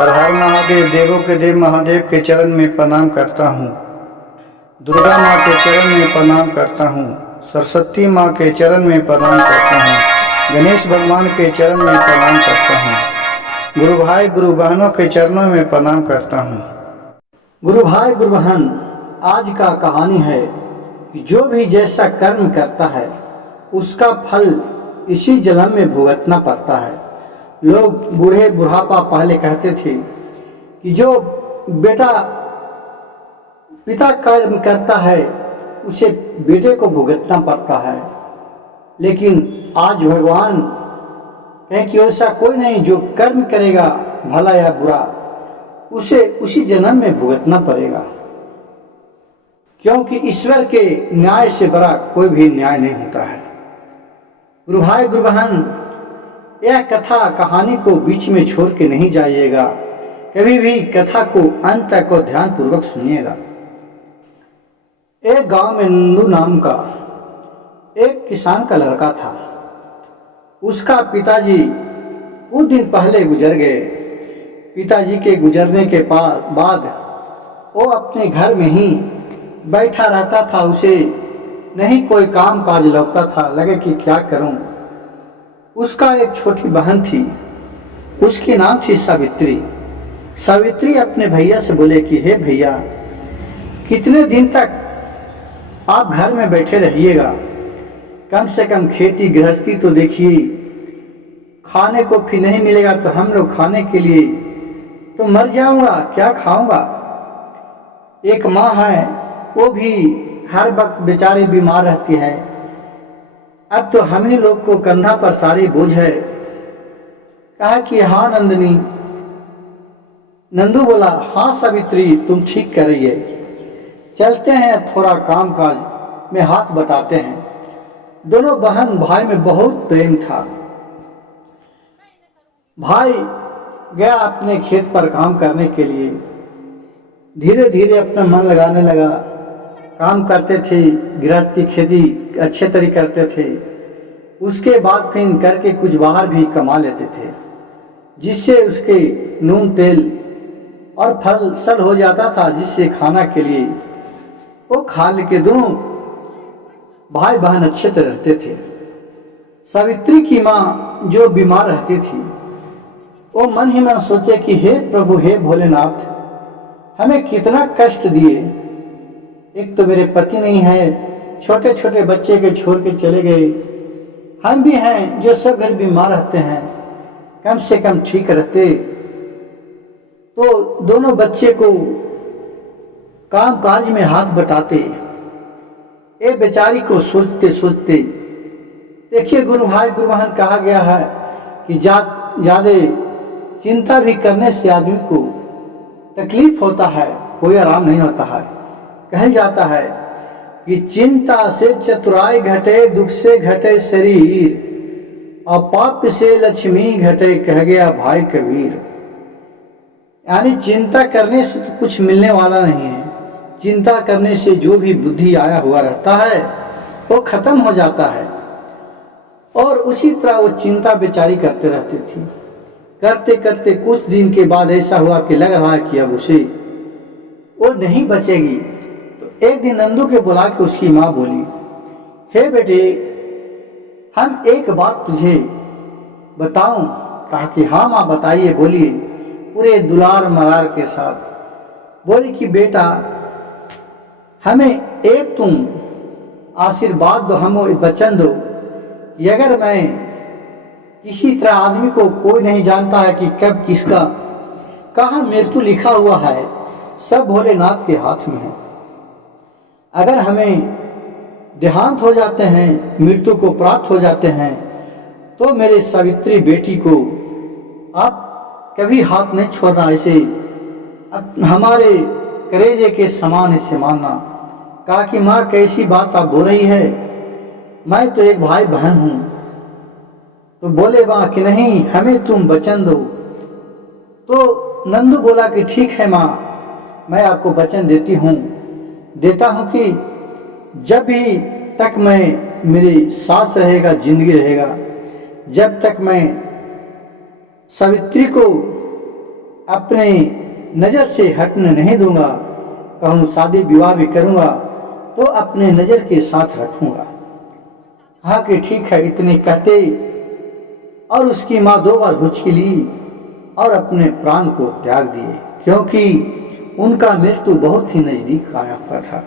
हर हर महादेव, देवों के देव महादेव के चरण में प्रणाम करता हूँ। दुर्गा माँ के चरण में प्रणाम करता हूँ। सरस्वती माँ के चरण में प्रणाम करता हूँ। गणेश भगवान के चरण में प्रणाम करता हूँ। गुरु भाई गुरु बहनों के चरणों में प्रणाम करता हूँ। गुरु भाई गुरु बहन, आज का कहानी है कि जो भी जैसा कर्म करता है उसका फल इसी जन्म में भुगतना पड़ता है। लोग बूढ़े बुढ़ापा पहले कहते थे कि जो बेटा पिता कर्म करता है उसे बेटे को भुगतना पड़ता है, लेकिन आज भगवान कहें कि ऐसा कोई नहीं, जो कर्म करेगा भला या बुरा उसे उसी जन्म में भुगतना पड़ेगा, क्योंकि ईश्वर के न्याय से बड़ा कोई भी न्याय नहीं होता है। गुरु भाई गुरु बहन, यह कथा कहानी को बीच में छोड़ के नहीं जाइएगा, कभी भी कथा को अंत तक ध्यान पूर्वक सुनिएगा। एक गांव में नंदू नाम का एक किसान का लड़का था। उसका पिताजी कुछ दिन पहले गुजर गए। पिताजी के गुजरने के बाद वो अपने घर में ही बैठा रहता था। उसे नहीं कोई काम काज लगता था, लगे कि क्या करूं। उसका एक छोटी बहन थी, उसकी नाम थी सावित्री। सावित्री अपने भैया से बोले कि हे भैया, कितने दिन तक आप घर में बैठे रहिएगा, कम से कम खेती गृहस्थी तो देखिए। खाने को भी नहीं मिलेगा तो हम लोग खाने के लिए तो मर जाऊंगा, क्या खाऊंगा। एक माँ है, वो भी हर वक्त बेचारी बीमार रहती है। अब तो हम ही लोग को कंधा पर सारी बोझ है। कहा कि हाँ नंदिनी। नंदू बोला हाँ सावित्री, तुम ठीक कर रही है, चलते हैं थोड़ा काम काज में हाथ बटाते हैं। दोनों बहन भाई में बहुत प्रेम था। भाई गया अपने खेत पर काम करने के लिए। धीरे धीरे अपना मन लगाने लगा, काम करते थे, गृहस्थी खेती अच्छे तरीके करते थे। उसके बाद फिर करके कुछ बाहर भी कमा लेते थे, जिससे उसके नून तेल और फल सल हो जाता था, जिससे खाना के लिए वो खा लेके दोनों भाई बहन अच्छे तरह रहते थे। सावित्री की माँ जो बीमार रहती थी, वो मन ही मन सोचे कि हे प्रभु, हे भोलेनाथ, हमें कितना कष्ट दिए। एक तो मेरे पति नहीं है, छोटे छोटे बच्चे के छोड़ के चले गए। हम भी हैं जो सब घर बीमार रहते हैं, कम से कम ठीक रहते तो दोनों बच्चे को काम काज में हाथ बटाते। ये बेचारी को सोचते सोचते, देखिए गुरु भाई गुरु बहन, कहा गया है कि ज्यादा चिंता भी करने से आदमी को तकलीफ होता है, कोई आराम नहीं होता है। कहा जाता है कि चिंता से चतुराई घटे, दुख से घटे शरीर, और पाप से लक्ष्मी घटे, कह गया भाई कबीर। यानी चिंता करने से तो कुछ मिलने वाला नहीं है। चिंता करने से जो भी बुद्धि आया हुआ रहता है वो खत्म हो जाता है। और उसी तरह वो चिंता बेचारी करते रहती थी। करते करते कुछ दिन के बाद ऐसा हुआ कि लग रहा है कि अब उसे वो नहीं बचेगी। तो एक दिन नंदू के बुला के उसकी माँ बोली, हे बेटे, हम एक बात तुझे बताऊं। कहा कि हाँ माँ बताइए, बोलिए, पूरे दुलार मलार के साथ। बोली कि बेटा, हमें एक तुम आशीर्वाद दो, हमें वचन दो कि अगर मैं किसी तरह आदमी को, कोई नहीं जानता है कि कब किसका कहाँ मृत्यु लिखा हुआ है, सब भोलेनाथ के हाथ में है। अगर हमें देहांत हो जाते हैं, मृत्यु को प्राप्त हो जाते हैं, तो मेरे सावित्री बेटी को आप कभी हाथ नहीं छोड़ना, ऐसे हमारे कलेजे के समान इसे मानना। कहा कि माँ कैसी बात आप बोल रही है, मैं तो एक भाई बहन हूँ। तो बोले माँ कि नहीं, हमें तुम वचन दो। तो नंदू बोला कि ठीक है माँ, मैं आपको वचन देता हूँ कि जब भी तक मैं, मेरी सांस रहेगा, जिंदगी रहेगा, जब तक मैं सावित्री को अपने नज़र से हटने नहीं दूंगा। कहूँ शादी विवाह भी करूँगा तो अपने नज़र के साथ रखूँगा। कहा कि ठीक है। इतने कहते और उसकी माँ 2 बार हुचकी ली और अपने प्राण को त्याग दिए, क्योंकि उनका मृत्यु बहुत ही नज़दीक आया हुआ था।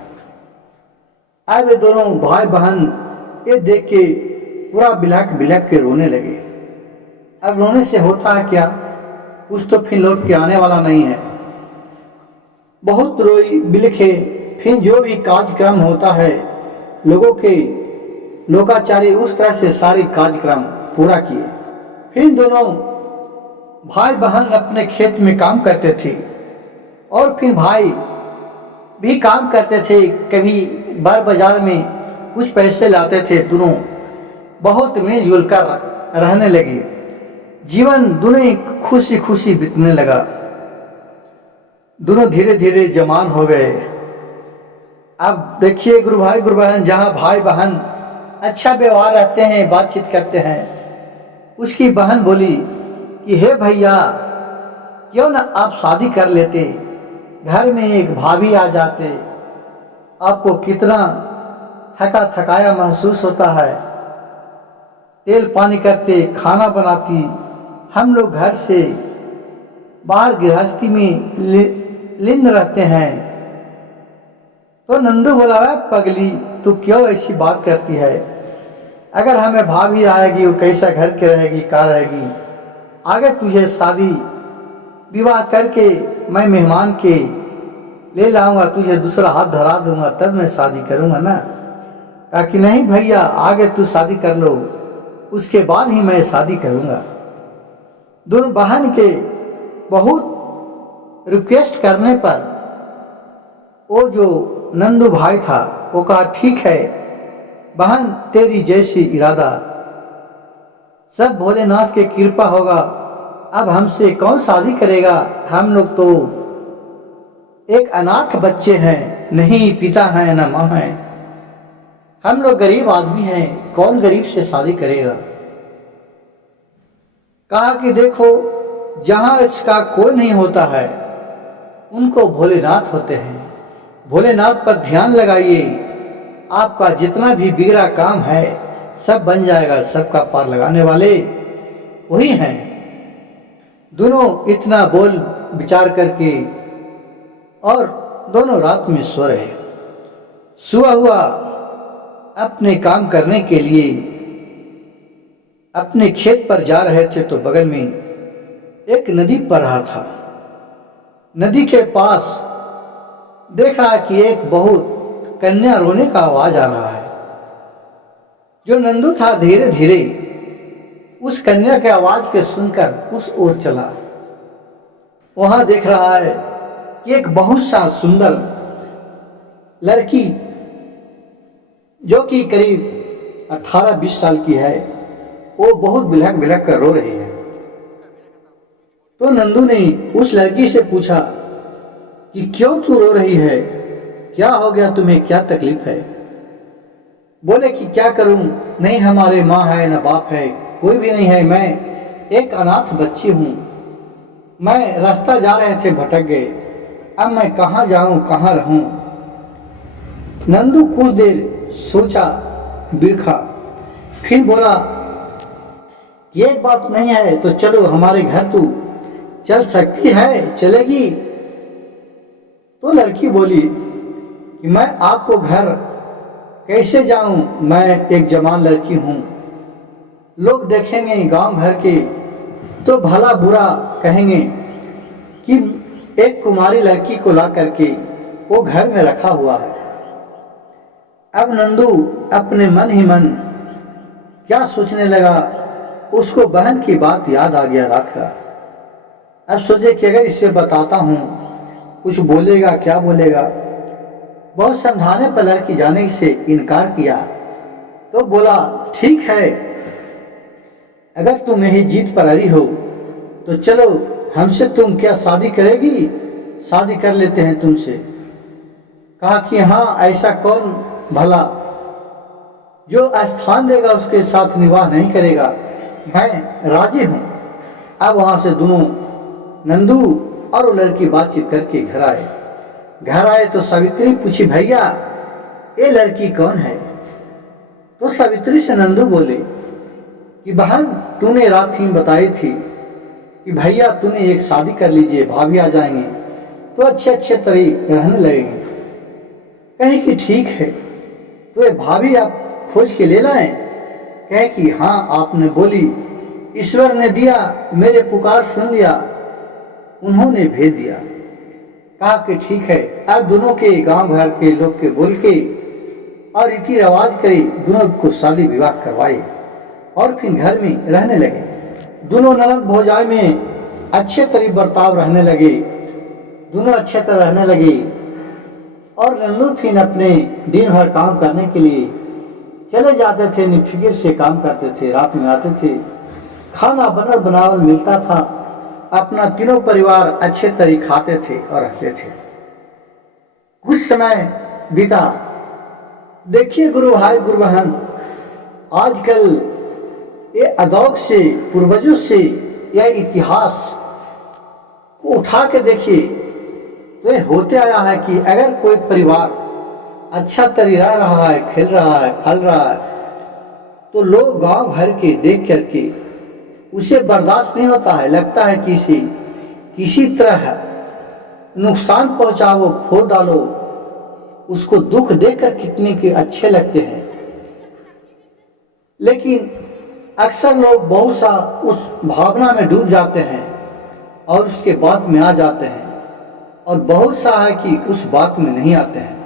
अब ये दोनों भाई बहन ये देख के पूरा बिलख बिलख के रोने लगे। अब रोने से होता है क्या, कुछ तो फिर लौट के आने वाला नहीं है। बहुत रोई बिलखे। फिर जो भी कार्यक्रम होता है लोगों के लोकाचारी, उस तरह से सारे कार्यक्रम पूरा किए। फिर दोनों भाई बहन अपने खेत में काम करते थे और फिर भाई भी काम करते थे। कभी बार बाजार में कुछ पैसे लाते थे। दोनों बहुत मिलजुल कर रहने लगे। जीवन दोनों खुशी खुशी बीतने लगा। दोनों धीरे धीरे जवान हो गए। अब देखिए गुरु बहन, जहाँ भाई बहन अच्छा व्यवहार रखते हैं, बातचीत करते हैं, उसकी बहन बोली कि हे भैया, क्यों ना आप शादी कर लेते, घर में एक भाभी आ जाते, आपको कितना थका थकाया महसूस होता है, तेल पानी करते, खाना बनाती, हम लोग घर से बाहर गृहस्थी में लीन रहते हैं। तो नंदू बोला, पगली तू क्यों ऐसी बात करती है, अगर हमें भाभी आएगी वो कैसा घर के रहेगी, क्या रहेगी, आगे तुझे शादी विवाह करके मैं मेहमान के ले लाऊंगा, तुझे दूसरा हाथ धरा दूंगा, तब मैं शादी करूंगा ना। कहा कि नहीं भैया, आगे तू शादी कर लो, उसके बाद ही मैं शादी करूंगा। दोनों बहन के बहुत रिक्वेस्ट करने पर वो जो नंदू भाई था वो कहा ठीक है बहन, तेरी जैसी इरादा, सब भोलेनाथ के कृपा होगा, अब हमसे कौन शादी करेगा, हम लोग तो एक अनाथ बच्चे हैं, नहीं पिता है न माँ है, हम लोग गरीब आदमी हैं, कौन गरीब से शादी करेगा। कहा कि देखो, जहां इसका कोई नहीं होता है उनको भोलेनाथ होते हैं, भोलेनाथ पर ध्यान लगाइए, आपका जितना भी बिगड़ा काम है सब बन जाएगा, सबका पार लगाने वाले वही हैं। दोनों इतना बोल विचार करके और दोनों रात में सो रहे। सुबह हुआ, अपने काम करने के लिए अपने खेत पर जा रहे थे तो बगल में एक नदी पड़ रहा था। नदी के पास देख रहा कि एक बहुत कन्या रोने का आवाज आ रहा है। जो नंदू था धीरे धीरे उस कन्या के आवाज के सुनकर उस ओर चला। वहां देख रहा है कि एक बहुत सा सुंदर लड़की जो कि करीब 18-20 साल की है, वो बहुत बिलख बिलख कर रो रही है। तो नंदू ने उस लड़की से पूछा कि क्यों तू रो रही है, क्या हो गया तुम्हें, क्या तकलीफ है। बोले कि क्या करूं, नहीं हमारे माँ है न बाप है, कोई भी नहीं है, मैं एक अनाथ बच्ची हूं, मैं रास्ता जा रहे थे भटक गए, अब मैं कहाँ जाऊं कहाँ रहूं। नंदू कुछ देर सोचा बिरखा, फिर बोला ये बात नहीं है तो चलो हमारे घर, तू चल सकती है, चलेगी। तो लड़की बोली कि मैं आपको घर कैसे जाऊं, मैं एक जवान लड़की हूं, लोग देखेंगे गांव घर के तो भला बुरा कहेंगे कि एक कुमारी लड़की को ला करके वो घर में रखा हुआ है। अब नंदू अपने मन ही मन क्या सोचने लगा, उसको बहन की बात याद आ गया रात का। अब सोचे कि अगर इसे बताता हूँ कुछ बोलेगा, क्या बोलेगा। बहुत समझाने पर लड़की जाने से इनकार किया। तो बोला ठीक है, अगर तुम मेरी जीत पर अड़ी हो तो चलो हमसे, तुम क्या शादी करेगी, शादी कर लेते हैं तुमसे। कहा कि हाँ, ऐसा कौन भला जो स्थान देगा उसके साथ निवाह नहीं करेगा, मैं राजी हूं। अब वहां से दोनों नंदू और वो लड़की बातचीत करके घर आए। घर आए तो सावित्री पूछी, भैया ये लड़की कौन है? तो सावित्री से नंदू बोले कि बहन, तूने रात ही बताई थी कि भैया तूने एक शादी कर लीजिए, भाभी आ जाएंगे तो अच्छे अच्छे तरीके रहने लगेंगे। कहे कि ठीक है, तो ये भाभी आप खोज के ले लाए? कहे कि हाँ, आपने बोली, ईश्वर ने दिया, मेरे पुकार सुन लिया, उन्होंने भेज दिया। कहा कि ठीक है, अब दोनों के गांव घर के लोग के बोल के और रीति रिवाज करे, दोनों को शादी विवाह करवाए और फिर घर में रहने लगे। दोनों ननद भौजाई में अच्छे तरीके बर्ताव रहने लगे, दोनों अच्छे तरह रहने लगे। और नंदू फिर अपने दिन भर काम करने के लिए चले जाते थे, निफिक्र से काम करते थे, रात में आते थे, खाना बनावल मिलता था, अपना तीनों परिवार अच्छे तरीके खाते थे और रहते थे। कुछ समय बीता। देखिए गुरु भाई गुरु बहन, आजकल ये अदौक से, पूर्वजों से यह इतिहास को उठा के देखिए तो ये होते आया है कि अगर कोई परिवार अच्छा तरीका रह रहा है, खेल रहा है, फल रहा है, तो लोग गांव भर के देख करके उसे बर्दाश्त नहीं होता है, लगता है कि किसी तरह नुकसान पहुंचाओ, फोड़ डालो, उसको दुख देकर कितने के अच्छे लगते हैं। लेकिन अक्सर लोग बहुत सा उस भावना में डूब जाते हैं और उसके बाद में आ जाते हैं, और बहुत सा है कि उस बात में नहीं आते हैं।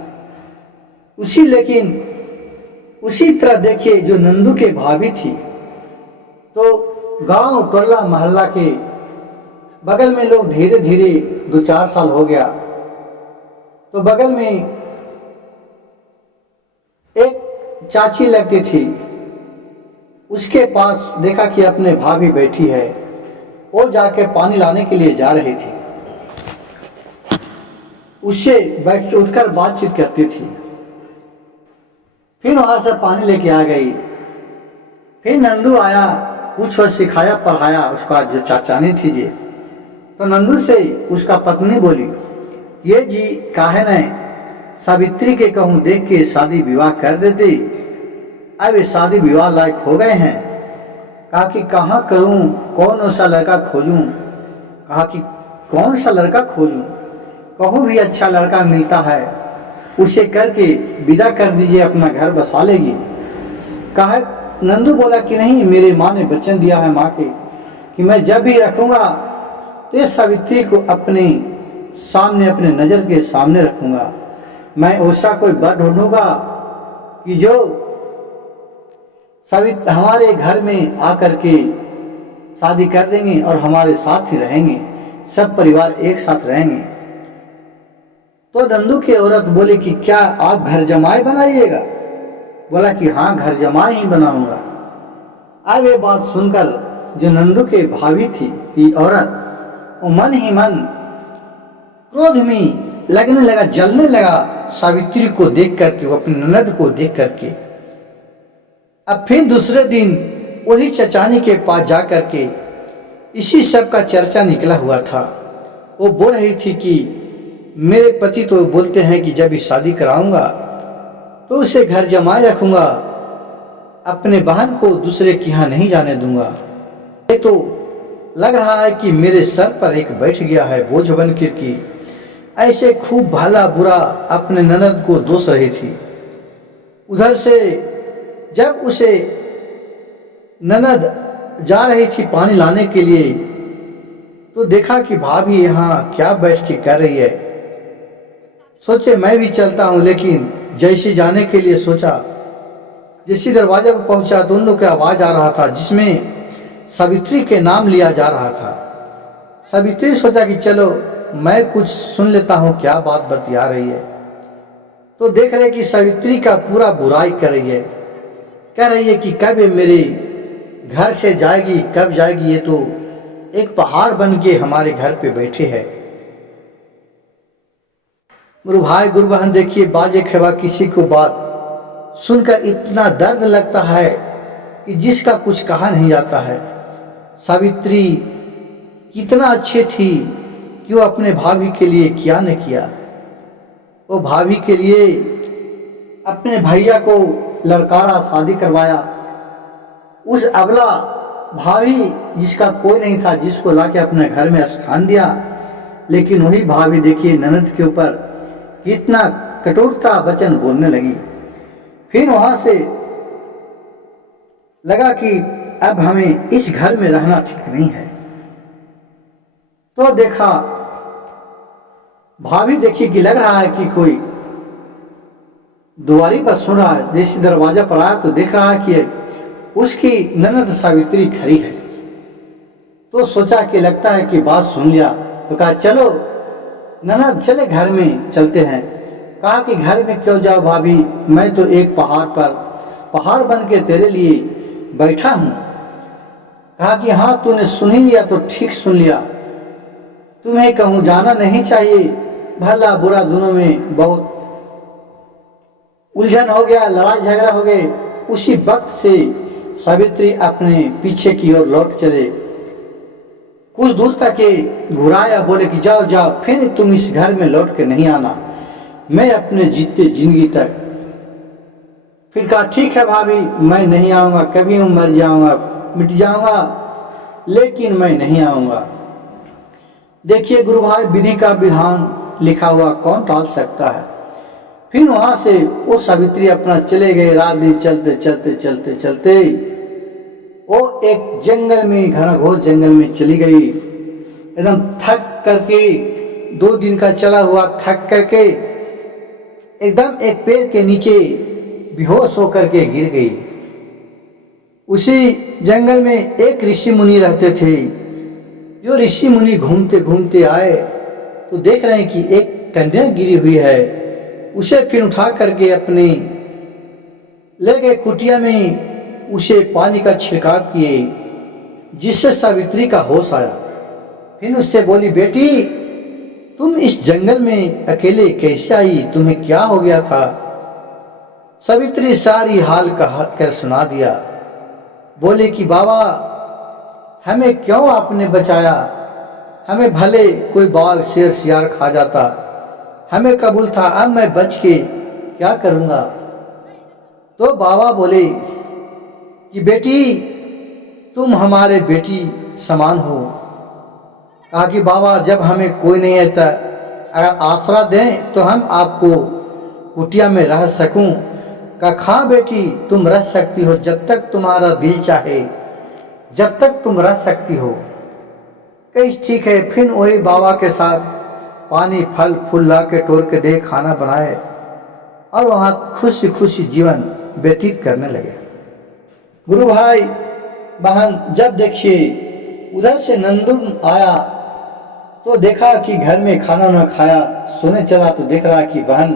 उसी तरह देखिए जो नंदू के भाभी थी, तो गांव टोला मोहल्ला के बगल में लोग धीरे धीरे 2-4 साल हो गया, तो बगल में एक चाची लगती थी, उसके पास देखा कि अपने भाभी बैठी है, वो जाके पानी लाने के लिए जा रही थी, उससे बैठ के उठकर बातचीत करती थी। फिर वहां से पानी लेके आ गई। फिर नंदू आया, कुछ और सिखाया पढ़ाया उसका जो चाचानी थी जी। तो नंदू से उसका पत्नी बोली, ये जी काहे न सावित्री के कहूँ देख के शादी विवाह कर देते, अब ये शादी विवाह लायक हो गए हैं। कहा कि कहाँ करूँ, कौन सा लड़का खोजूं? कहा कि कौन सा लड़का खोजूं? कहूँ भी अच्छा लड़का मिलता है, उसे करके विदा कर दीजिए, अपना घर बसा लेगी। कहा नंदू बोला कि नहीं, मेरी माँ ने वचन दिया है माँ के कि मैं जब भी रखूंगा तो ये सावित्री को अपने सामने, अपने नजर के सामने रखूंगा। मैं ऐसा कोई बर ढूंढूंगा कि जो सावित्री हमारे घर में आकर के शादी कर देंगे और हमारे साथ ही रहेंगे, सब परिवार एक साथ रहेंगे। तो नंदू की औरत बोले कि क्या आप घर जमाई बनाइएगा? बोला कि हाँ, घर जमाई ही बनाऊंगा। अब ये बात सुनकर जो नंदू के भाभी थी, ये औरत, वो मन ही मन क्रोध में लगने लगा, जलने लगा सावित्री को देख करके, वो अपनी ननद को देख करके। अब फिर दूसरे दिन वही चचानी के पास जा करके इसी सब का चर्चा निकला हुआ था। वो बोल रही थी कि मेरे पति तो बोलते हैं कि जब भी शादी कराऊंगा तो उसे घर जमाए रखूंगा, अपने बहन को दूसरे के यहाँ नहीं जाने दूंगा। ये तो लग रहा है कि मेरे सर पर एक बैठ गया है बोझ बन कर की। ऐसे खूब भला बुरा अपने ननद को दोष रही थी। उधर से जब उसे ननद जा रही थी पानी लाने के लिए, तो देखा कि भाभी यहाँ क्या बैठ के कर रही है। सोचे मैं भी चलता हूँ, लेकिन जैसे जाने के लिए सोचा, जैसे दरवाजे पर पहुंचा तो उन लोग की आवाज आ रहा था जिसमें सावित्री के नाम लिया जा रहा था। सावित्री सोचा कि चलो मैं कुछ सुन लेता हूँ क्या बात बतिया रही है। तो देख रहे कि सावित्री का पूरा बुराई कर रही है, कह रही है कि कब ये मेरे घर से जाएगी, कब जाएगी, ये तो एक पहाड़ बन के हमारे घर पे बैठे है। गुरु भाई गुरु बहन, देखिए बाजे खेवा किसी को बात सुनकर इतना दर्द लगता है कि जिसका कुछ कहा नहीं जाता है। सावित्री कितना अच्छी थी, कि वो अपने भाभी के लिए क्या न किया। वो भाभी के लिए अपने भैया को लड़कारा, शादी करवाया। उस अबला भाभी जिसका कोई नहीं था, जिसको लाके अपने घर में स्थान दिया, लेकिन वही भाभी देखिए ननद के ऊपर कितना कठोरता वचन बोलने लगी। फिर वहां से लगा कि अब हमें इस घर में रहना ठीक नहीं है। तो देखा, भाभी देखी कि लग रहा है कि कोई दुआरी पर सुन रहा है। जैसे दरवाजा पर आया तो देख रहा है कि उसकी ननद सावित्री खड़ी है। तो सोचा कि लगता है कि बात सुन लिया, तो कहा चलो ननद चले घर में चलते हैं। कहा कि घर में क्यों जाओ भाभी, मैं तो एक पहाड़ बन के तेरे लिए बैठा हूं। कहा कि हाँ तूने सुन ही लिया तो ठीक सुन लिया, तुम्हें कहूं जाना नहीं चाहिए। भला बुरा दोनों में बहुत उलझन हो गया, लड़ाई झगड़ा हो गए। उसी वक्त से सावित्री अपने पीछे की ओर लौट चले। कुछ दूर तक घुराया, बोले कि जाओ जाओ, फिर तुम इस घर में लौट के नहीं आना, मैं अपने जीते जिंदगी तक। फिर कहा ठीक है भाभी, मैं नहीं आऊंगा, कभी मैं मर जाऊंगा, मिट जाऊंगा, लेकिन मैं नहीं आऊंगा। देखिए गुरु भाई, विधि का विधान लिखा हुआ कौन टाल सकता है। फिर वहां से वो सावित्री अपना चले गए। रात दिन चलते चलते चलते चलते वो एक जंगल में, घना-घोर जंगल में चली गई। एकदम थक करके, 2 दिन का चला हुआ थक करके एकदम एक पेड़ के नीचे बेहोश होकर के गिर गई। उसी जंगल में एक ऋषि मुनि रहते थे। जो ऋषि मुनि घूमते घूमते आए तो देख रहे हैं कि एक कन्या गिरी हुई है। उसे फिर उठा करके अपने ले गए कुटिया में, उसे पानी का छिड़काव किए, जिससे सावित्री का होश आया। फिर उससे बोली, बेटी तुम इस जंगल में अकेले कैसे आई, तुम्हें क्या हो गया था। सावित्री सारी हाल कहा कर सुना दिया। बोले कि बाबा हमें क्यों आपने बचाया, हमें भले कोई बाघ शेर सियार खा जाता, हमें कबूल था, अब मैं बच के क्या करूंगा। तो बाबा बोले कि बेटी तुम हमारे बेटी समान हो। कहा कि बाबा जब हमें कोई नहीं आता, अगर आसरा दें तो हम आपको कुटिया में रह सकूं। कहा हाँ बेटी तुम रह सकती हो, जब तक तुम्हारा दिल चाहे, जब तक तुम रह सकती हो। कहीं ठीक है। फिर वही बाबा के साथ पानी फल फूल ला के तोड़ के दे, खाना बनाए और वहां खुशी खुशी जीवन व्यतीत करने लगे। गुरु भाई बहन, जब देखिए उधर से नंदू आया तो देखा कि घर में खाना न खाया, सोने चला तो देख रहा कि बहन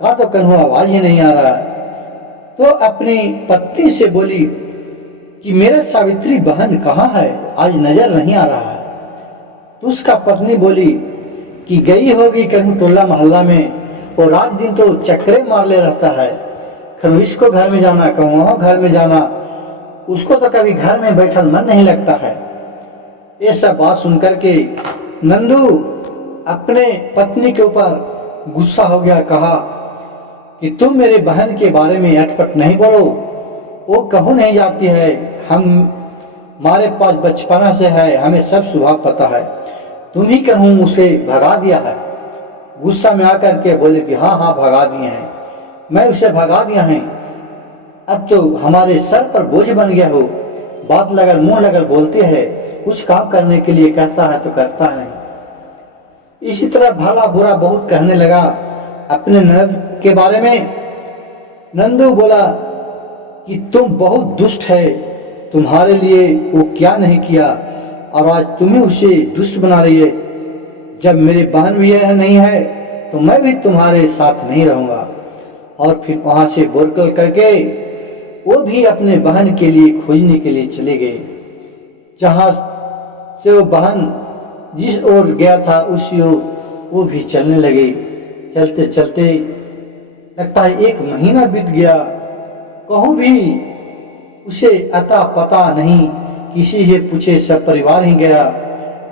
का तो कन्हू आवाज ही नहीं आ रहा। तो अपनी पत्नी से बोली कि मेरा सावित्री बहन कहाँ है, आज नजर नहीं आ रहा है। तो उसका पत्नी बोली कि गई होगी कहीं टोला मोहल्ला में, और रात दिन तो चक्करे मार ले रहता है, कभी इसको घर में जाना, कभी वहाँ घर में जाना, उसको तो कभी घर में बैठल मन नहीं लगता है। ये सब बात सुनकर के नंदू अपने पत्नी के ऊपर गुस्सा हो गया। कहा कि तुम मेरे बहन के बारे में अटपट नहीं बोलो, वो कहूँ नहीं जाती है, हम हमारे पास बचपना से है, हमें सब स्वभाव पता है, तुम ही कहूँ उसे भगा दिया है। गुस्सा में आकर के बोले कि हाँ हाँ भगा दिए हैं, मैं उसे भगा दिया है, अब तो हमारे सर पर बोझ बन गया हो। बात लगल मुंह लगल बोलते हैं, कुछ काम करने के लिए कहता है तो करता नहीं। इसी तरह भला बुरा बहुत कहने लगा अपने ननद के बारे में। नंदू बोला कि तुम बहुत दुष्ट है, तुम्हारे लिए वो क्या नहीं किया और आज तुम्हें उसे दुष्ट बना रही है। जब मेरी बहन भी यह नहीं है तो मैं भी तुम्हारे साथ नहीं रहूंगा। और फिर वहां से बोरकल करके वो भी अपने बहन के लिए खोजने के लिए चले गए। जहां से वो बहन जिस ओर गया था उसी ओर वो भी चलने लगे। चलते चलते लगता है 1 महीना बीत गया, कहूँ भी उसे अता पता नहीं, किसी से पूछे सब परिवार ही गया।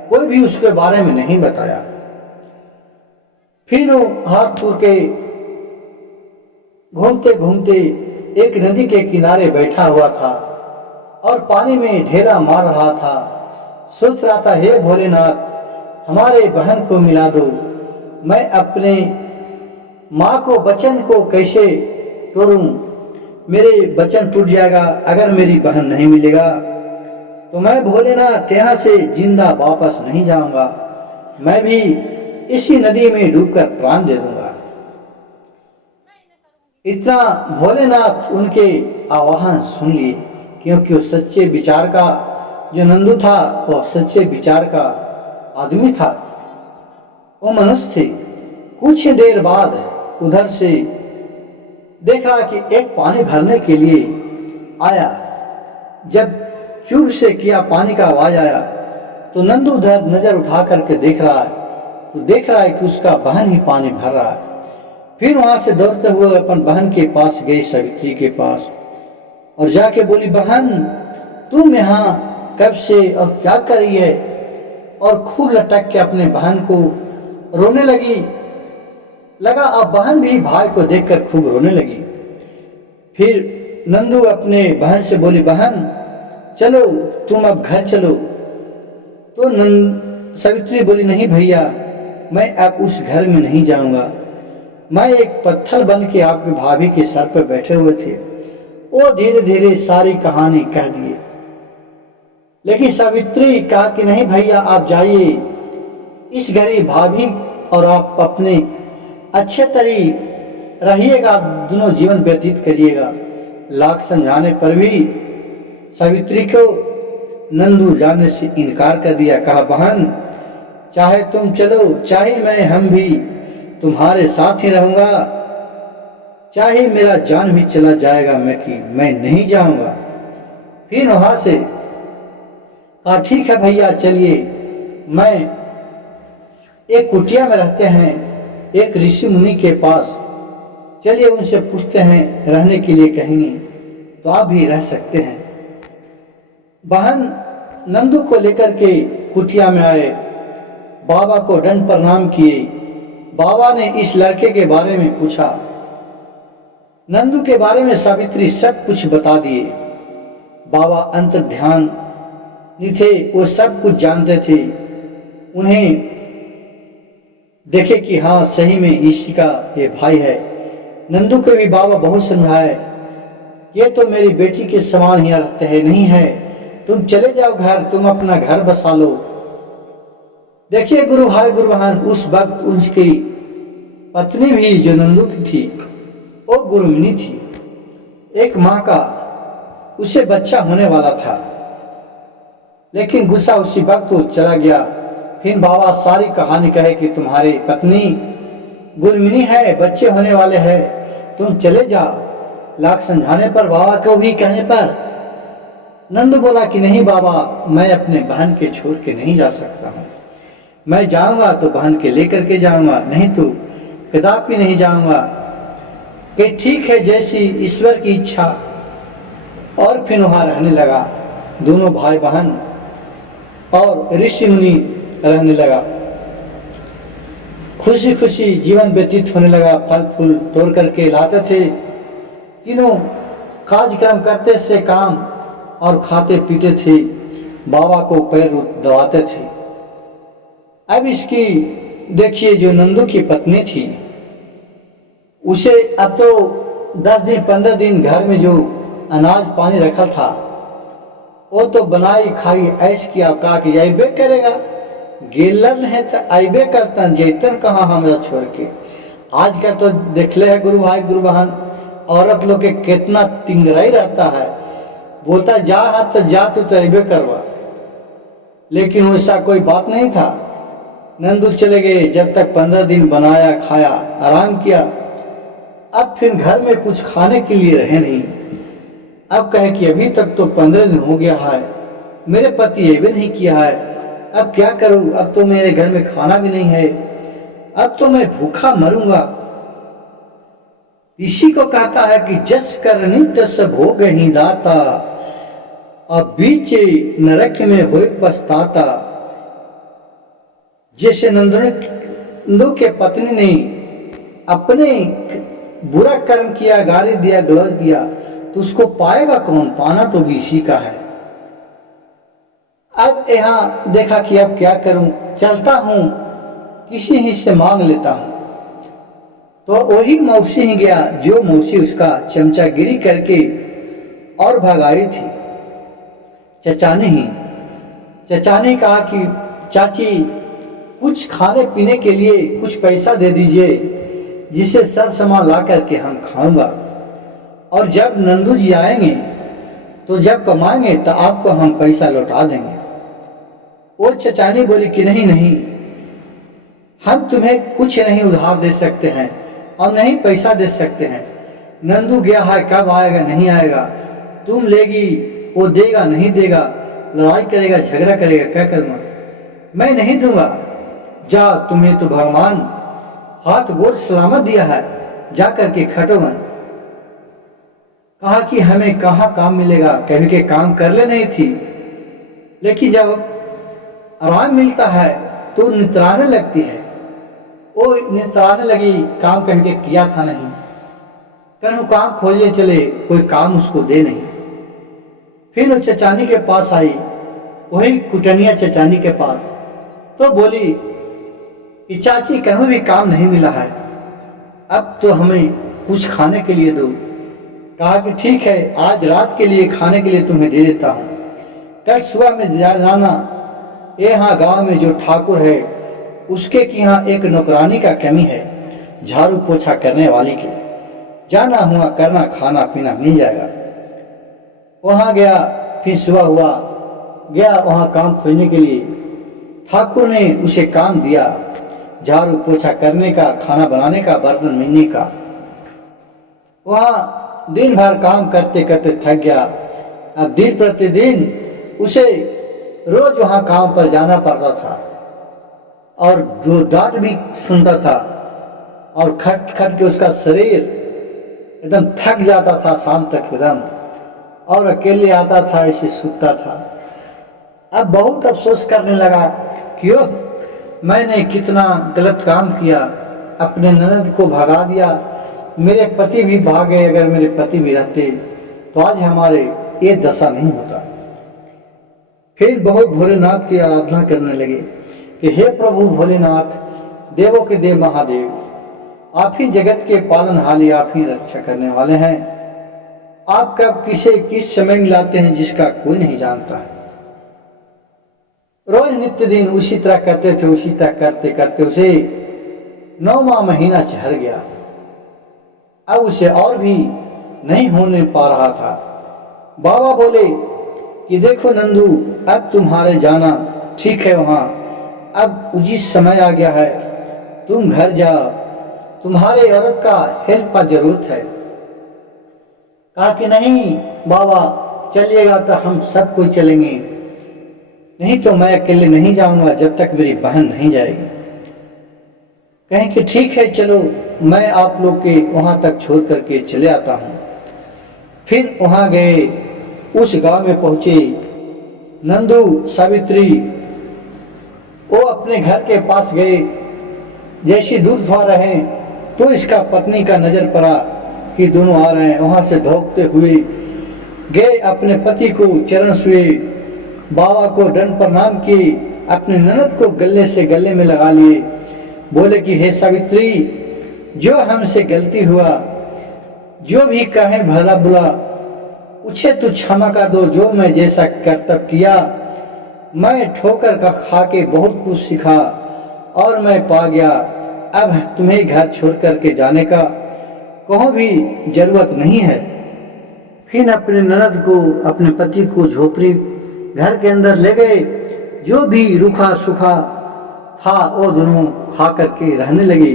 कोई भी उसके बारे में नहीं बताया। फिर वो हाथ टूर के घूमते घूमते एक नदी के किनारे बैठा हुआ था और पानी में ढेला मार रहा था। सोच रहा था, हे भोलेनाथ, हमारे बहन को मिला दो। मैं अपने माँ को वचन को कैसे तोड़ूं? मेरे वचन टूट जाएगा अगर मेरी बहन नहीं मिलेगा तो मैं भोलेनाथ यहाँ से जिंदा वापस नहीं जाऊंगा। मैं भी इसी नदी में डूबकर प्राण दे दूंगा। इतना भोलेनाथ उनके आह्वान सुन लिए, क्योंकि वो सच्चे विचार का जो नंदू था वह सच्चे विचार का आदमी था, वो मनुष्य थे। कुछ देर बाद उधर से देख रहा कि एक पानी भरने के लिए आया। जब चुप से किया पानी का आवाज आया तो नंदू उधर नजर उठा करके देख रहा है तो देख रहा है कि उसका बहन ही पानी भर रहा है। फिर वहां से दौड़ते हुए अपन बहन के पास गई, सावित्री के पास, और जाके बोली, बहन तुम यहाँ कब से और क्या कर रही है? और खूब लटक के अपने बहन को रोने लगा। अब बहन भी भाई को देखकर खूब रोने लगी। फिर नंदू अपने बहन से बोली, बहन चलो तुम अब घर चलो। तो सावित्री बोली, नहीं भैया, मैं अब उस घर में नहीं जाऊंगा। मैं एक पत्थर बन के आपके भाभी के सर पर बैठे हुए थे। वो धीरे धीरे सारी कहानी कह दिए। लेकिन सावित्री कहा कि नहीं भैया, आप जाइए, इस गरीब भाभी और आप अपने अच्छे तरीके रहिएगा, दोनों जीवन व्यतीत करिएगा। लाख समझाने पर भी सावित्री को नंदू जाने से इनकार कर दिया। कहा, बहन चाहे तुम चलो, चाहे हम भी तुम्हारे साथ ही रहूंगा, चाहे मेरा जान भी चला जाएगा, मैं नहीं जाऊंगा। फिर वहां से कहा, ठीक है भैया चलिए, मैं एक कुटिया में रहते हैं एक ऋषि मुनि के पास, चलिए उनसे पूछते हैं रहने के लिए कहेंगे तो आप भी रह सकते हैं। बहन नंदू को लेकर के कुटिया में आए, बाबा को दंड प्रणाम किए। बाबा ने इस लड़के के बारे में पूछा, नंदू के बारे में सावित्री सब कुछ बता दिए। बाबा अंतर्ध्यान थे, वो सब कुछ जानते थे। उन्हें देखे कि हाँ सही में इसी का ये भाई है। नंदू के भी बाबा बहुत समझाए, ये तो मेरी बेटी के समान ही रहते हैं, नहीं है, तुम चले जाओ घर, तुम अपना घर बसा लो। देखिए गुरु भाई गुरु बहन, उस वक्त उसकी पत्नी भी जो नंदू की थी वो गुरुमिनी थी। एक माँ का उसे बच्चा होने वाला था, लेकिन गुस्सा उसी वक्त वो चला गया। फिर बाबा सारी कहानी कहे कि तुम्हारी पत्नी गुरुमिनी है, बच्चे होने वाले हैं, तुम चले जाओ। लाख समझाने पर, बाबा को भी कहने पर नंदू बोला कि नहीं बाबा, मैं अपने बहन के छोड़ के नहीं जा सकता हूँ। मैं जाऊंगा तो बहन के लेकर के जाऊंगा, नहीं तो कदापि नहीं जाऊंगा। कि ठीक है, जैसी ईश्वर की इच्छा। और फिर वहां रहने लगा, दोनों भाई बहन और ऋषि मुनि रहने लगा। खुशी खुशी जीवन व्यतीत होने लगा। फल फूल तोड़ करके लाते थे, तीनों कार्यक्रम करते थे काम और खाते पीते थे, बाबा को पैर दबाते थे। अब इसकी देखिए जो नंदू की पत्नी थी, उसे अब तो 10 दिन 15 दिन घर में जो अनाज पानी रखा था वो तो बनाई खाई ऐश किया, कहा कि अबे करेगा, गेलन है तो अबे करता, जैतन कहाँ हमरा छोड़ के। आज का तो देख ले है गुरु भाई गुरु बहन, औरत लोग के कितना तिंगराई रहता है, बोलता जा हाथ तो जा, तू तो अबे करवा। लेकिन वैसा कोई बात नहीं था। नंदू चले गए, जब तक 15 दिन बनाया खाया आराम किया। अब फिर घर में कुछ खाने के लिए रहे नहीं। अब कहे कि अभी तक तो 15 दिन हो गया है, मेरे पति ये भी नहीं किया है, अब क्या करूं, अब तो मेरे घर में खाना भी नहीं है, अब तो मैं भूखा मरूंगा। इसी को कहता है कि जस करनी तस भोग ही दाता, अब बीच नरक में होए पछताता। जैसे नंदू के पत्नी ने अपने बुरा कर्म किया, गाली दिया, गलौज दिया, तो उसको पाएगा कौन? पाना तो भी इसी का है। अब यहाँ देखा कि अब क्या करूं, चलता हूं किसी ही से मांग लेता हूं। तो वही मौसी ही गया जो मौसी उसका चमचागिरी करके और भगाई थी। चचा ने कहा कि चाची कुछ खाने पीने के लिए कुछ पैसा दे दीजिए, जिसे सर सामान ला करके हम खाऊंगा, और जब नंदू जी आएंगे तो जब कमाएंगे तो आपको हम पैसा लौटा देंगे। वो चचानी बोली कि नहीं, हम तुम्हें कुछ नहीं उधार दे सकते हैं और नहीं पैसा दे सकते हैं। नंदू गया है, कब आएगा नहीं आएगा, तुम लेगी, वो देगा नहीं देगा, लड़ाई करेगा, झगड़ा करेगा, क्या करना, मैं नहीं दूंगा। जा, तुम्हें तो भगवान हाथ गोड़ सलामत दिया है, जा करके खटोगा। कहा कि हमें कहाँ काम मिलेगा, कभी के काम कर ले नहीं थी, लेकिन जब आराम मिलता है तो नितराने लगती है। वो नितराने लगी, काम कभी के किया था नहीं, कहीं काम खोजने चले, कोई काम उसको दे नहीं। फिर वो चचानी के पास आई, वही कुटनिया चचानी के पास, तो बोली कि चाची कहीं भी काम नहीं मिला है, अब तो हमें कुछ खाने के लिए दो। कहा कि ठीक है, आज रात के लिए खाने के लिए तुम्हें दे देता हूँ, कल सुबह में जाना, यहाँ गांव में जो ठाकुर है उसके की यहाँ एक नौकरानी का कमी है, झाड़ू पोछा करने वाली की, जाना हुआ करना, खाना पीना मिल जाएगा। वहां गया, फिर सुबह हुआ, गया वहां काम खोजने के लिए। ठाकुर ने उसे काम दिया, झाड़ू पोछा करने का, खाना बनाने का, बर्तन मजने का। वहां दिन भर काम करते करते थक गया। अब दिन प्रतिदिन उसे रोज वहां काम पर जाना पड़ता था और जो डांट भी सुनता था, और खट खट के उसका शरीर एकदम थक जाता था शाम तक एकदम, और अकेले आता था, ऐसे सूता था। अब बहुत अफसोस करने लगा कि ओह, मैंने कितना गलत काम किया, अपने ननद को भगा दिया, मेरे पति भी भाग गए, अगर मेरे पति भी रहते तो आज हमारे ये दशा नहीं होता। फिर बहुत भोलेनाथ की आराधना करने लगे कि हे प्रभु भोलेनाथ, देवों के देव महादेव, आप ही जगत के पालनहारी, आप ही रक्षा करने वाले हैं। आप कब किसे किस समय मिलाते हैं जिसका कोई नहीं जानता है। रोज नित्य दिन उसी तरह करते थे, उसी तरह करते करते उसे 9वां महीना चढ़ गया। अब उसे और भी नहीं होने पा रहा था। बाबा बोले कि देखो नंदू, अब तुम्हारे जाना ठीक है, वहां अब उचित समय आ गया है, तुम घर जाओ, तुम्हारे औरत का हेल्प का जरूरत है। कहा कि नहीं बाबा, चलिएगा तो हम सब कोई चलेंगे, नहीं तो मैं अकेले नहीं जाऊंगा जब तक मेरी बहन नहीं जाएगी। कहें कि ठीक है, चलो, मैं आप लोग के वहां तक छोड़ करके चले आता हूं। फिर वहां गए, उस गांव में पहुंचे। नंदू सावित्री वो अपने घर के पास गए, जैसे दूध धो रहे तो इसका पत्नी का नजर पड़ा कि दोनों आ रहे हैं। वहां से धोखते हुए गए, अपने पति को चरण छुए, बाबा को दंड प्रणाम किए, अपने ननद को गले से गले में लगा लिए। बोले कि हे सावित्री, जो हमसे गलती हुआ, जो भी कहे भला बुला, उसे तू क्षमा कर दो। जो मैं जैसा कर्तव्य किया, मैं ठोकर का खा के बहुत कुछ सीखा और मैं पा गया। अब तुम्हें घर छोड़ करके जाने का कहीं भी जरूरत नहीं है। फिर अपने ननद को, अपने पति को झोपड़ी घर के अंदर ले गए। जो भी रूखा सूखा था वो दोनों खा करके रहने लगे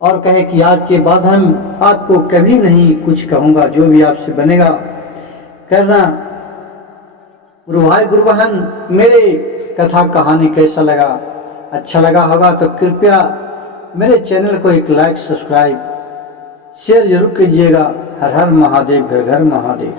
और कहे कि आज के बाद हम आपको कभी नहीं कुछ कहूँगा, जो भी आपसे बनेगा करना। गुरु भाई गुरु बहन, मेरे कथा कहानी कैसा लगा? अच्छा लगा होगा तो कृपया मेरे चैनल को एक लाइक, सब्सक्राइब, शेयर जरूर कीजिएगा। हर हर महादेव, घर घर महादेव।